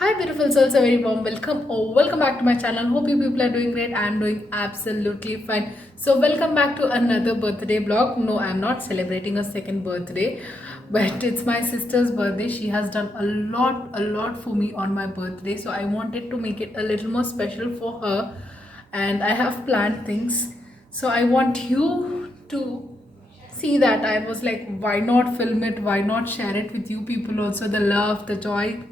Hi beautiful souls, a very warm welcome or welcome back to my channel. Hope you people are doing great. I am doing absolutely fine. So welcome back to another birthday vlog. No, I am not celebrating a second birthday, but it's my sister's birthday. She has done a lot for me on my birthday. So I wanted to make it a little more special for her, and I have planned things. So I want you to see that. I was like, why not film it? Why not share it with you people also? The love, the joy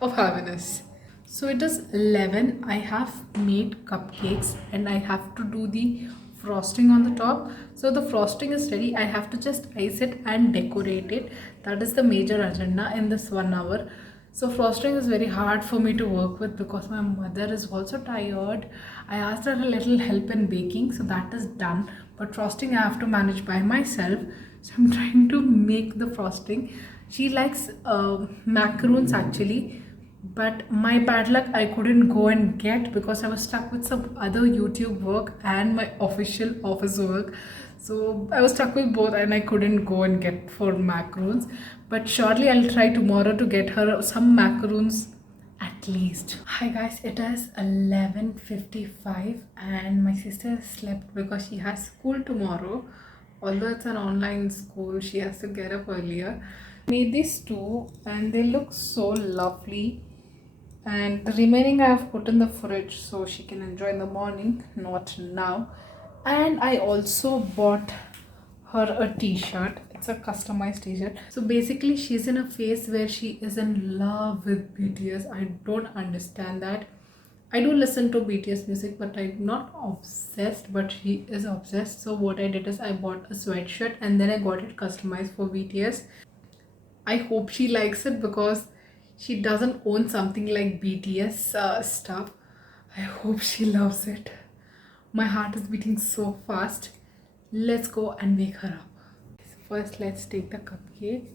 of happiness. So it is 11. I have made cupcakes and I have to do the frosting on the top. So the frosting is ready. I have to just ice it and decorate it. That is the major agenda in this 1 hour. So frosting is very hard for me to work with because my mother is also tired. I asked her a little help in baking, so that is done. But frosting I have to manage by myself. So I'm trying to make the frosting. She likes macaroons actually, but my bad luck, I couldn't go and get because I was stuck with some other YouTube work and my official office work. So I was stuck with both and I couldn't go and get for macaroons. But surely I'll try tomorrow to get her some macaroons at least. Hi guys, it is 11:55 and my sister slept because she has school tomorrow. Although it's an online school, she has to get up earlier. Made these two and they look so lovely, and the remaining I have put in the fridge so she can enjoy in the morning, not now. And I also bought her a t-shirt. It's a customized t-shirt. So basically she's in a phase where she is in love with BTS. I don't understand that. I do listen to BTS music, but I'm not obsessed, but she is obsessed. So what I did is I bought a sweatshirt and then I got it customized for BTS. I hope she likes it because she doesn't own something like BTS stuff. I hope she loves it. My heart is beating so fast. Let's go and wake her up. First, let's take the cupcake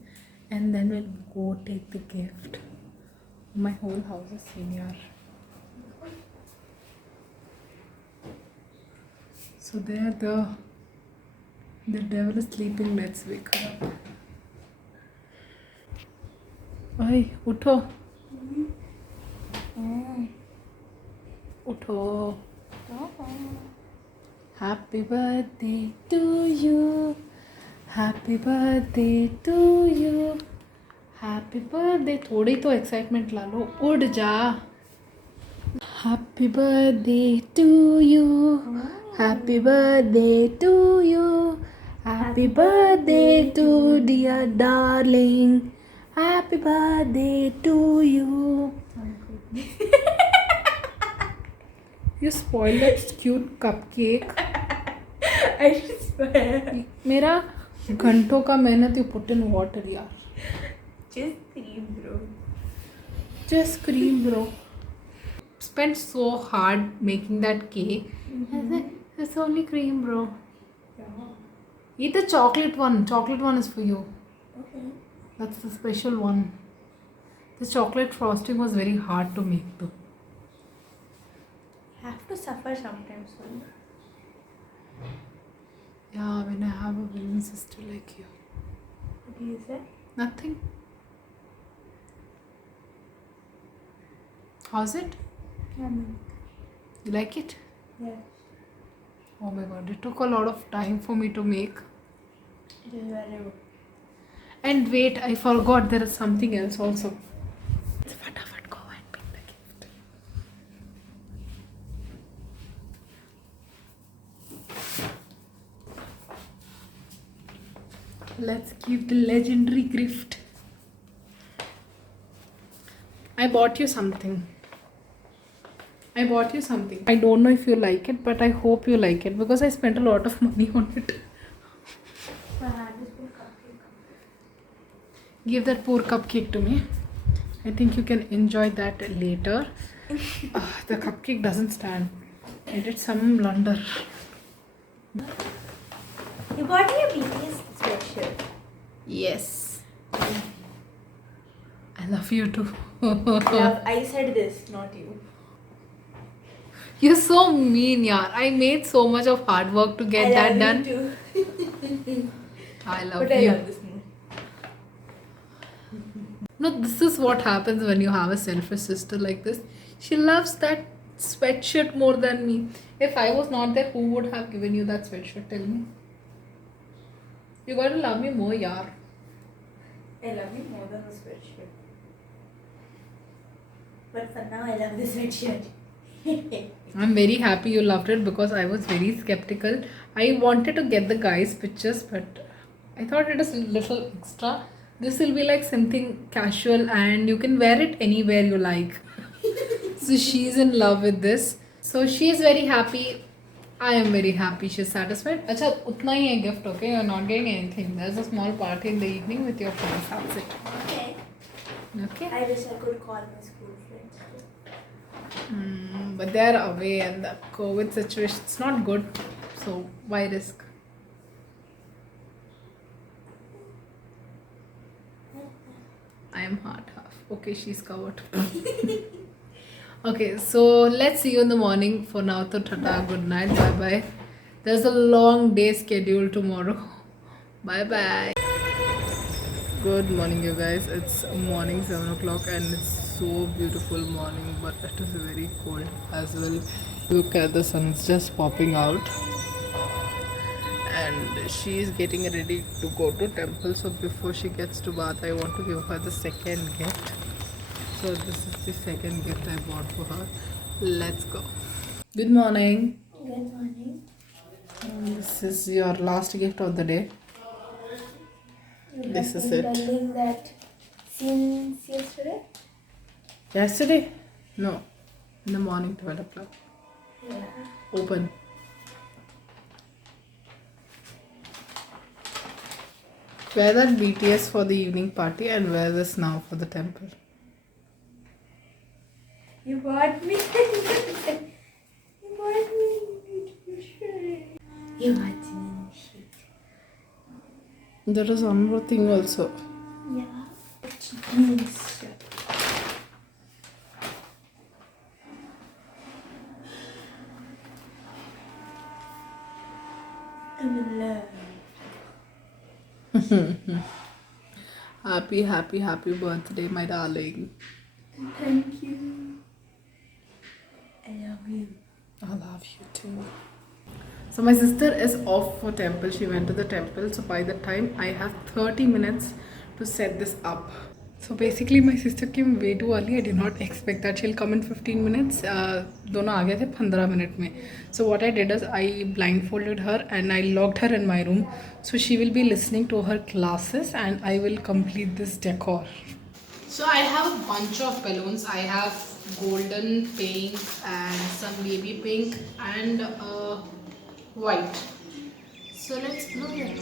and then we'll go take the gift. My whole house is senior. So there the devil is sleeping. Let's wake her up. Ay, उठो उठो. Happy birthday to you. Happy birthday to you. Happy birthday. थोड़ी तो excitement ला लो. उड़ जा. Happy birthday to you. Happy birthday to you. Happy birthday to dear darling. Happy birthday to you. You spoiled that cute cupcake. I swear. मेरा घंटों का मेहनत you put in water यार. Just cream, bro. Just cream, bro. Spent so hard making that cake. I said, it's only cream, bro. Eat the chocolate one. Chocolate one is for you. Okay. That's the special one. The chocolate frosting was very hard to make though. Have to suffer sometimes. Yeah, when I have a willing sister like you. What do you say? Nothing. How's it? You like it? Yeah. Oh my god, it took a lot of time for me to make. It is very good. And wait, I forgot there is something else also. Fatafat go and pick the gift. Let's give the legendary gift. I bought you something. I don't know if you like it, but I hope you like it because I spent a lot of money on it. My hand is full cupcake. Give that poor cupcake to me. I think you can enjoy that later. The cupcake doesn't stand. I did some blunder. You got me a BTS sweatshirt. Yes. I love you too. I said this, not you. You're so mean, yaar. I made so much of hard work to get that done. Too. I love But I you. love this more. No, this is what happens when you have a selfish sister like this. She loves that sweatshirt more than me. If I was not there, who would have given you that sweatshirt? Tell me. You gotta love me more, yaar. I love you more than the sweatshirt. But for now, I love this sweatshirt. I'm very happy you loved it because I was very skeptical. I wanted to get the guys' pictures, but I thought it is a little extra. This will be like something casual and you can wear it anywhere you like. So she's in love with this. So she is very happy. I am very happy. She's satisfied. Acha, utna hi hai gift, okay? You're not getting anything. There's a small party in the evening with your friends. That's it. Okay. Okay? I wish I could call my school friends. But they're away and the COVID situation it's not good. So why risk? I am heart half. Okay, she's covered. Okay, so let's see you in the morning. For now, to tata, good night, bye bye. There's a long day scheduled tomorrow. Bye bye. Good morning, you guys. It's morning 7 o'clock and it's so beautiful morning, but it is very cold as well. Look at the sun, it's just popping out. And she is getting ready to go to temple. So before she gets to bath, I want to give her the second gift. So this is the second gift I bought for her. Let's go. Good morning. Good morning. This is your last gift of the day. You This have is been it. telling that since yesterday? Yesterday? No. In the morning, 12 o'clock. Yeah. Open. Wear that BTS for the evening party and wear this now for the temple. You bought me. You bought me beautiful shirt. You bought me shit. There is one more thing also. Yeah. It's jeans shirt. I'm in love. Happy birthday, my darling. Thank you. I love you. I love you too. So my sister is off for temple. She went to the temple. So by the time I have 30 minutes to set this up. So basically my sister came way too early. I did not expect that she'll come in 15 minutes. दोनों आ गए थे 15 minute में. So what I did is I blindfolded her and I locked her in my room. So she will be listening to her classes and I will complete this decor. So I have a bunch of balloons. I have golden, pink and some baby pink and white. So let's blow it.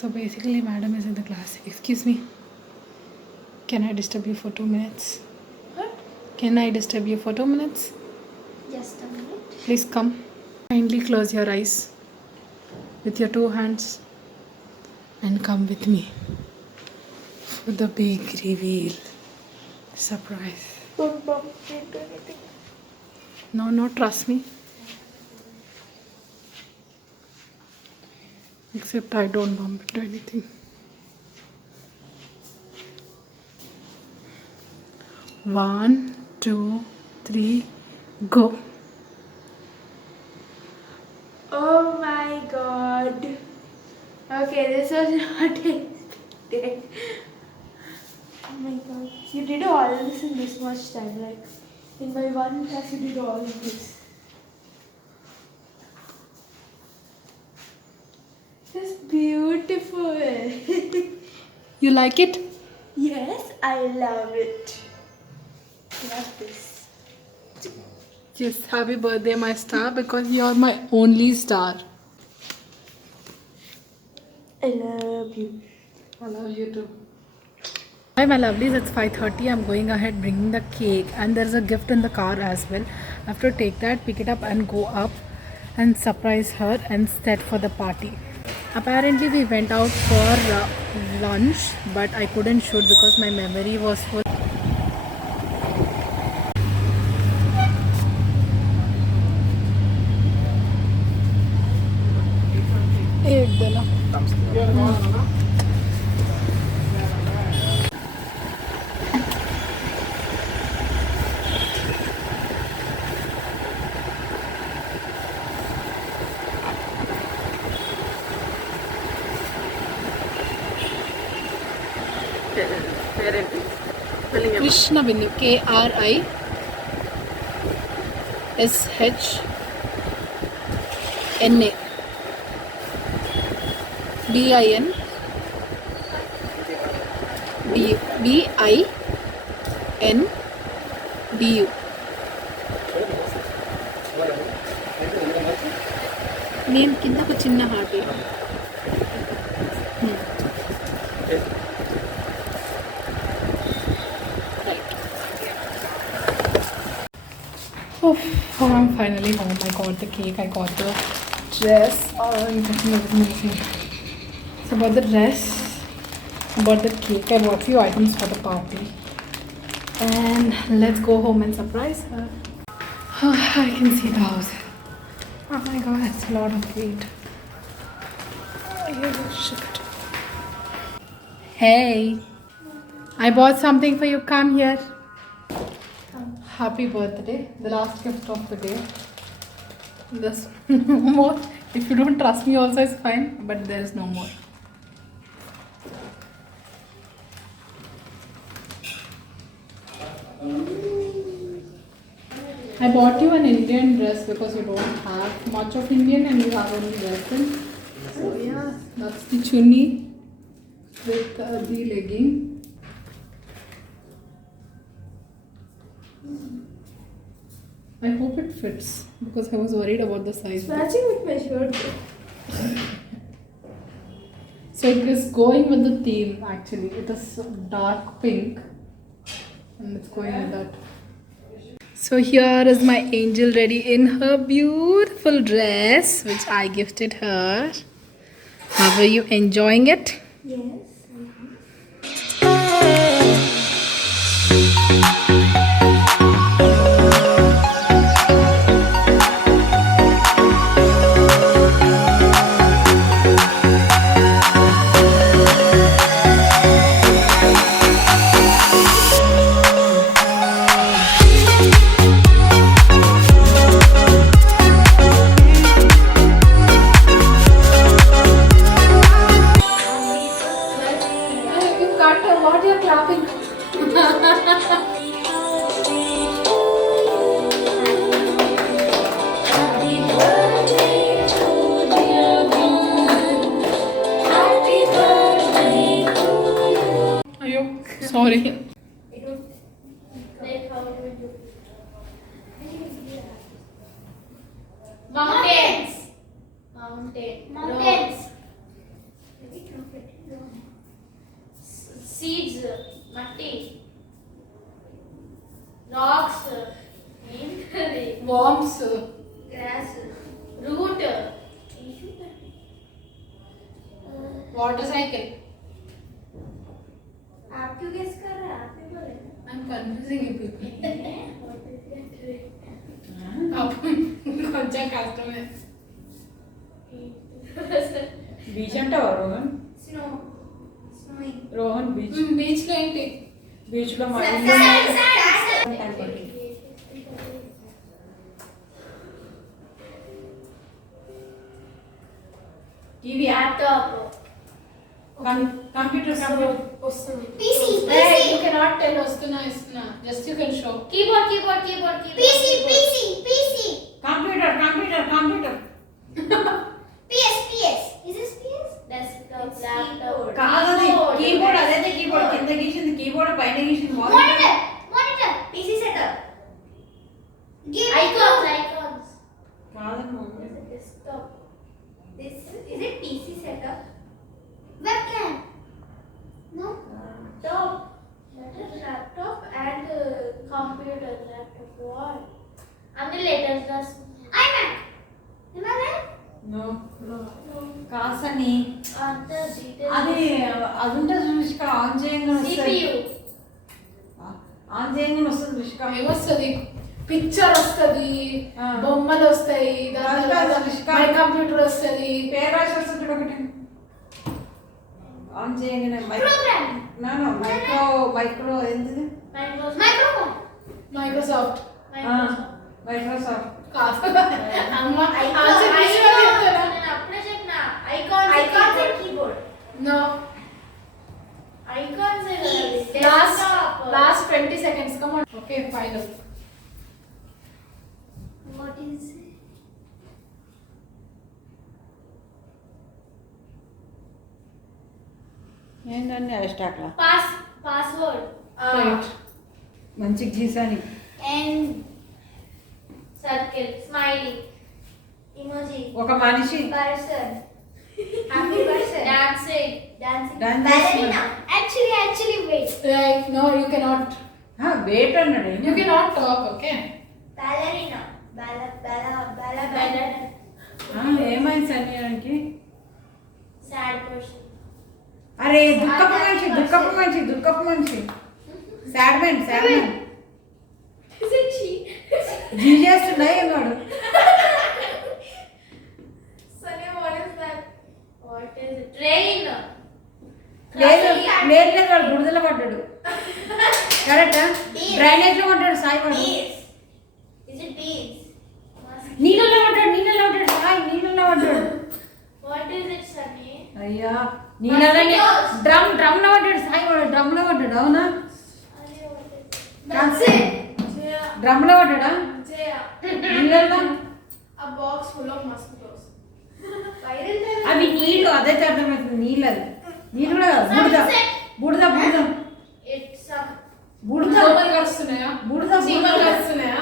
So basically, madam is in the class. Excuse me. Can I disturb you for 2 minutes? What? Can I disturb you for 2 minutes? Just a minute. Please come. Kindly close your eyes with your 2 hands and come with me for the big reveal. Surprise. Don't bump into anything. No, trust me. Except I don't bump into anything. One, two, three, go. Oh my god. Okay, this was not expected. Oh my god. You did all this in this much time. Like, in my one class, you did all of this. It's beautiful. You like it? Yes, I love it. Love this. Yes, happy birthday, my star, because you're my only star. I love you. I love you too. Hi my lovelies, it's 5:30. I'm going ahead bringing the cake and there's a gift in the car as well. I have to take that, pick it up and go up and surprise her and set for the party. Apparently we went out for lunch but I couldn't shoot because my memory was full. एक देना Krishna Bindu, KRISHNA BINDU. నేను కింద ఒక చిన్న heart Oh, I'm finally home. I got the cake, I got the dress. So about the dress, about the cake, I bought few items for the party. And let's go home and surprise her. Oh, I can see the house. Oh my god, it's a lot of weight. Oh, shit. Hey, I bought something for you. Come here. Happy birthday, the last gift of the day. This no more. If you don't trust me also is fine, but there is no more. I bought you an Indian dress because you don't have much of Indian and you have only Western. So yeah, that's the chunni with the legging. I hope it fits because I was worried about the size. It's matching with my shirt. So it is going with the theme actually. It is dark pink and it's going with that. So here is my angel ready in her beautiful dress which I gifted her. How are you enjoying it? Yes. What you're clapping? Ayo, sorry. Mountains. Mountains. Seeds. Matti. Rocks. Worms. Grass. Root. Motorcycle. आप क्यों guess कर रहे हैं? आप ही बोले. I'm confusing you people. आप కొంచెం కష్టమే. బీచ్ అంటావా Rohan? Snow. Snowing. Rohan beach beach లో ఏంటి? బీచ్ లో మా టీవీ Laptop. కంప్యూటర్ వస్తుంది. PC. Hey, you cannot tell వస్తున్నా ఇస్తున్నా. Just you can show. Keyboard. PC. Computer PS. Is this PS? Desktop, laptop. కాదు కీబోర్డ్ అదైతే కీబోర్డ్ కింద గీసింది కీబోర్డ్ పైన గీసింది Monitor. PC setup. Icons. కాదమ్మా Desktop. This is it PC setup? Webcam. No. Top. What? Uncle letters just. I'm at. No. కాసని The details. అది అది ఉంటుంది Rushika on చేయంగా CPU. On చేయంగా వస్తుంది రుషిక ఏమొస్తుంది పిక్చర్ వస్తుంది బొమ్మలు వస్తాయి మై కంప్యూటర్ వస్తుంది పేరు రాసి వస్తుంది చూడు ఒకటి ఆన్ చేయంగానే Program. మైక్రో ఏంటిది Microphone. మైక్రోసాఫ్ట్ మైక్రోసాఫ్ట్ కాదు అమ్మ Icons and keyboard. No. Icons and Last 20 seconds. Come on. Okay, final. What is it? ఏంటండి అష్టాక్లా Password. Right. మంచి గీసాని And circle. Smiley. Emoji. ఒక మనిషి Person. Happy person. Dancing. Dancing. Ballerina. Actually, wait. Right. No, you cannot. Wait అన్నాడు You cannot talk. Okay. Ballerina. Balla. ఏమైంది సన్యానికి Sad person. అరే దుఃఖపు మనిషి sad man Is it she? జీ చేస్తున్నాయి అన్నాడు Sunny, what is that? What is it? Train. లేదు వాడు బురదలో పడ్డాడు కరెక్టా డ్రైనేజ్ లో పడ్డాడు సాయి వాడు Bees. Is it bees? నీళ్ళలో పడ్డాడు సాయి నీళ్ళలో పడ్డాడు What is it, Sunny? అయ్యా నీళ్ళలో Mosquitoes. డ్రమ్ లో పడ్డాడు సాయి వాడు డ్రమ్ లో పడ్డాడు అవునా That's it. Jaya. డ్రమ్ లో పడ్డాడా Jaya. నీళ్ళలో A box full of mosquitoes. అవి నీళ్ళు అదైతే అర్థమవుతుంది నీళ్ళు కూడా కాదు బుడద It's some. దోమలు కరుస్తున్నాయా చీమలు కరుస్తున్నాయా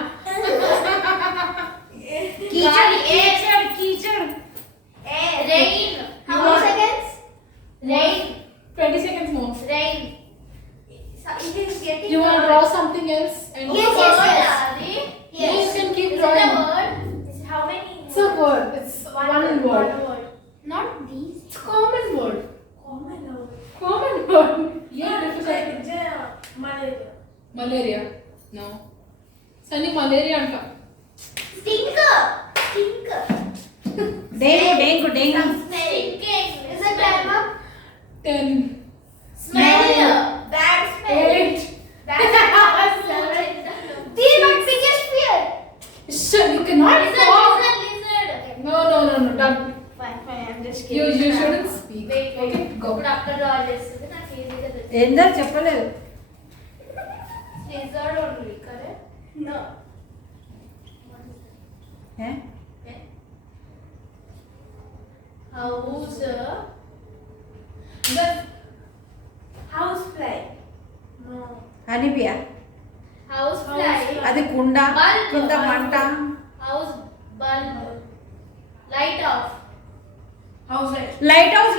కీచడ్ Rain. How many seconds? Rain. 20 seconds more. Rain. It is getting. You want to draw something else? And Yes. You can keep Is it drawing. a word? How many? It's a word. It's one word. Not these. It's common word. Common word. Common word. Yeah, difficult. Malaria. Malaria. No. Sunny malaria anta. Stinker. డేంగు Stinking. Is it time up? 10. Smell. Bad smell. 8. Bad smell. This is my biggest fear. Sure, you cannot talk. Lizard. No. Done. Fine. I'm just You kidding. shouldn't speak. Wait. Okay, go. But after all this, isn't that easy to do? ఏందో చెప్పలేదు Lizard only, correct? No. What is A? that? House. The Housefly. No. హనీబియా Housefly. అది కుండ Bulb. కింద మంట House bulb. Light off. house light. Light house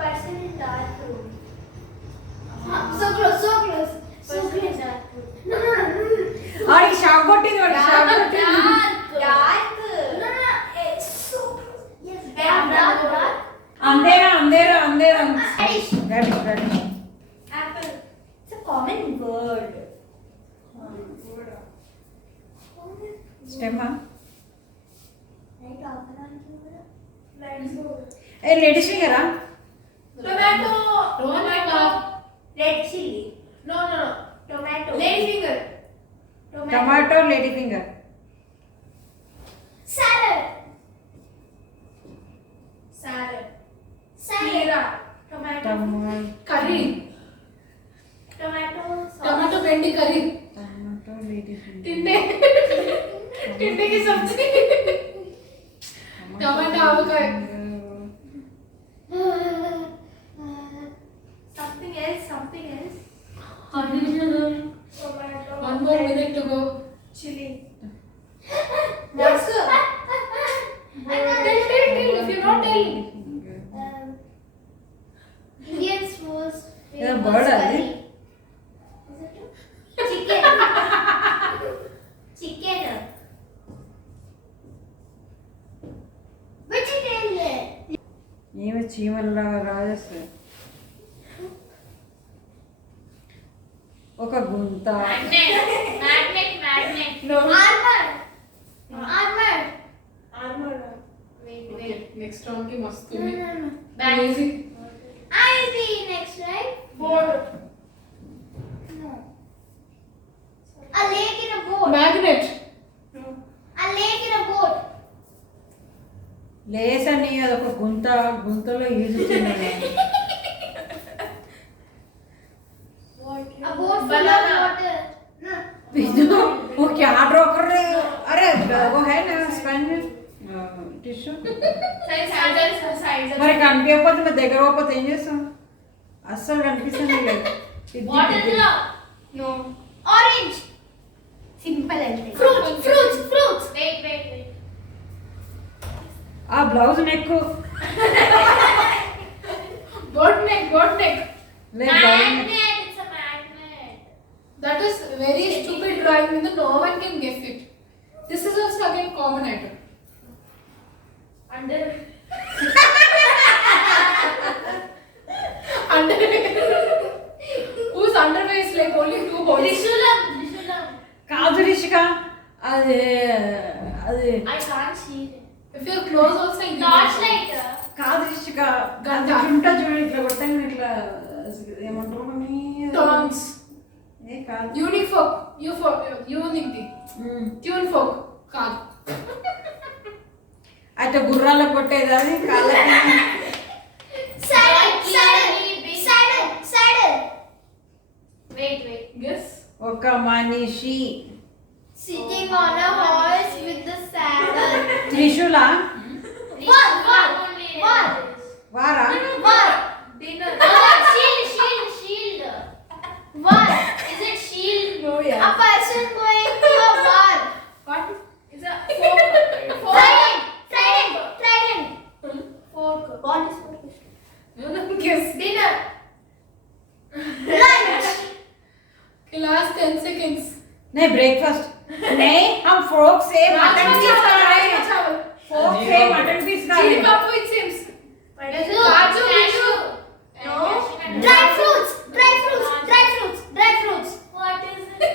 Person in dark room. So close. Person in dark room. No. వాడికి shock కొట్టింది Dark. No. It's so close. Yes. Dark. అందేరా Radish. Ready Apple. It's a common word. స్టెమ్మా Right off and on. Let's go. ఏ ladies ఫింగరా Tomato. Red chili. No. Tomato. Lady finger. Tomato lady finger Salad. Kira. Tomato. Curry. Tomato. sauce. Tomato bhendi curry. Tomato lady टिंडे की सब्जी. Tomato avocado. Something else. Tomato. One more minute to go. Chili. What's the? Tell. If you not tell. Indian was Yeah, bird, are they? చీమల్లాగా రాజేస్తుంది. ఒక గుంత. No. Armor. Next round కి మస్తు No. Easy. Easy next, right? Boat. No. A lake in a boat. Magnet. A lake in a boat. లేసని అదొక గుంతలో ఈజుతున్నాను. A boat full of water. No. वो क्या draw कर रहे हो? अरे वो है ना स्पंज టిష్యూ. మరి కనిపించకపోతే మరి దగ్గర పోతే ఏం చేస్తాం? అస్సలు కనిపిస్తుంది లేదు. No. Orange. Simple and fruits. Wait. ఆ blouse neck boat neck Magnet. It's a magnet. that is very stupid drawing in the no one can guess it. This is also again common item. Under. Whose underwear is like only two holes. Trisulam. కాదు రిషిక. అది I can't see it. If you're close also you Torchlight. కాదు రిషిక. గంట. చుంటా చూడండి ఇట్లా కొట్టండి ఇట్లా ఏమంటారు mummy? tongs. ఏ కాదు. Unique folk. Unique. Tune folk. కాదు. అయితే గుర్రాల కొట్టేది అది కాళ్ళకి. Saddle. Wait. Guess. ఒక మనిషి Sitting on a horse with the saddle. త్రిశూల War. వారా? War. Dinner. Shield. War. Is it shield? No, yeah. A person going to a war. What? Is a Trident. Fork. What is fork? No, guess. Dinner. Lunch. Okay, last 10 seconds. नहीं breakfast नहीं हम फोक से mutton piece खा रहे हैं. फोक से mutton piece खा रहे Chili हैं. papu it seems. Cashew. No. Dry fruits. What is it?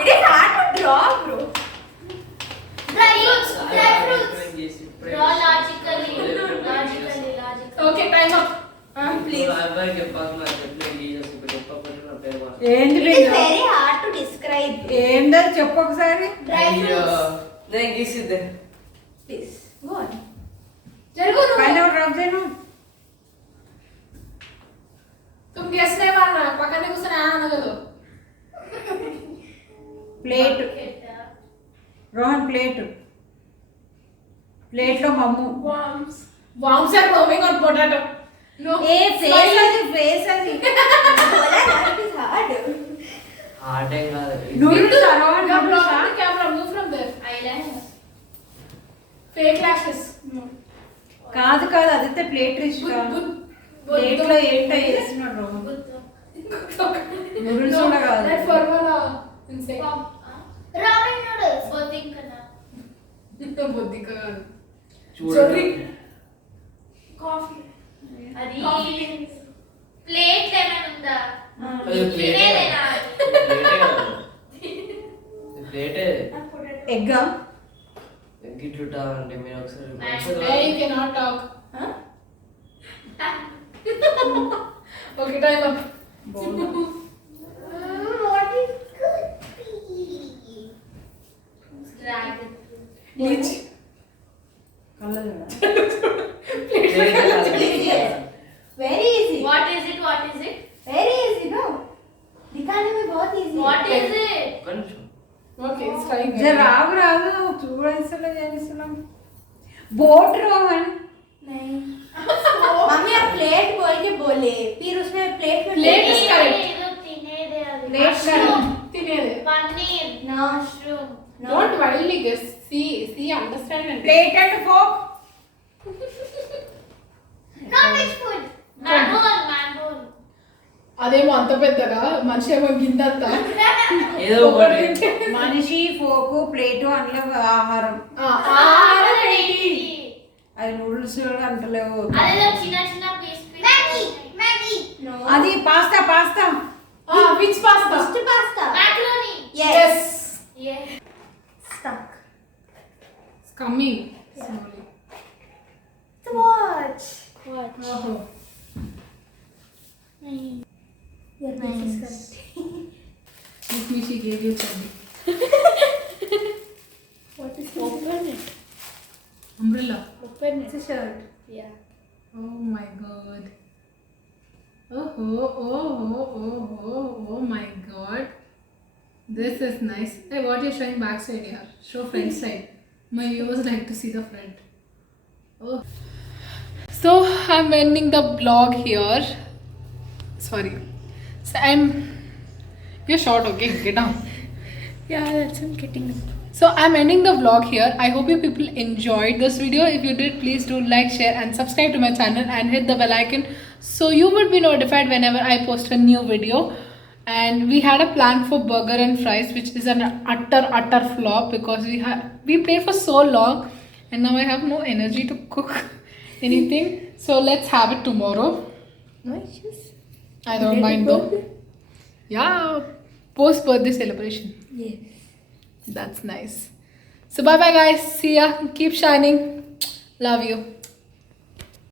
It is hard to draw, bro. Dry fruits. Draw logically. Okay, time up. Please. ఏంది It is very hard to describe. ఏందో చెప్పు ఒకసారి. Dry fruits. Please. Go on. जरूर పైన drop చేయను. तुम guess नहीं मारना पकड़ने को सुना आना लगो ప్లేట్ రోహన్ ప్లేట్ లో మమ్ము. worms are growing on potato. No. A face అది It is hard. Noodles You Rohan have noodles. blocked the camera. Move from there. Eyeliner. Fake lashes. కాదు అదైతే ప్లేట్ రిషిక. ప్లేట్ లో ఏంటో వేస్తున్నాడు రోహన్. నూడిల్స్ కూడా కాదు. That formula insect. Ramen noodles. Bodhinkana. బుద్ధిగా చూడండి. Coffee. అది ప్లేట్ ఏమైనా ఉందా? ప్లేటే ప్లేటే ఎగ్ గిట్లుటా అంటే మీరు ఒకసారి Hey, you cannot talk. Okay, time up. What it could be? Dragon. Leech. కళ్ళ Very easy. What is it? Very easy, no? दिखाने में बहुत easy. What is it? Okay, it's trying. రాదు చూడసలు చేస్తున్నాం. बोट रोहन नहीं. मम्मी आप प्लेट बोल के बोले फिर उसमें प्लेट में Plate is correct. प्लेट తినేదే. Paneer. Mushroom. Don't wildly guess. See, understand and plate and fork. Non-veg food. Mango. అదేమో అంత పెద్దగా మనిషి ఏమో గిందంత ఏదో ఒకటి మనిషి ఫోకు ప్లేటు అందులో ఆహారం. ఆహారం ఏంటి? అది నూడిల్స్ అంటలేవు. అదేదో చిన్న చిన్న పీస్ No. అది pasta. Which pasta? Just pasta. macaroni. Yes. Yes. Stuck. It's coming slowly. To watch. Oh. Your face is correct. Look me, she gave you chubby. What is open it? Umbrella. Open it. It's a shirt. Yeah. Oh my god. Oh my god. This is nice. Hey, what you're showing backside here? Show front side. My viewers like to see the front. Oh. So I'm ending the vlog here. Sorry. So you're short, okay? Get down. Yeah, that's I'm getting it. So I'm ending the vlog here. I hope you people enjoyed this video. If you did, please do like, share and subscribe to my channel and hit the bell icon so you would be notified whenever I post a new video. And we had a plan for burger and fries, which is an utter flop because we played for so long and now I have no energy to cook anything. So let's have it tomorrow. No issues. I don't mind though. Yeah, post birthday celebration. Yes. That's nice. So bye bye guys. See ya. Keep shining. Love you.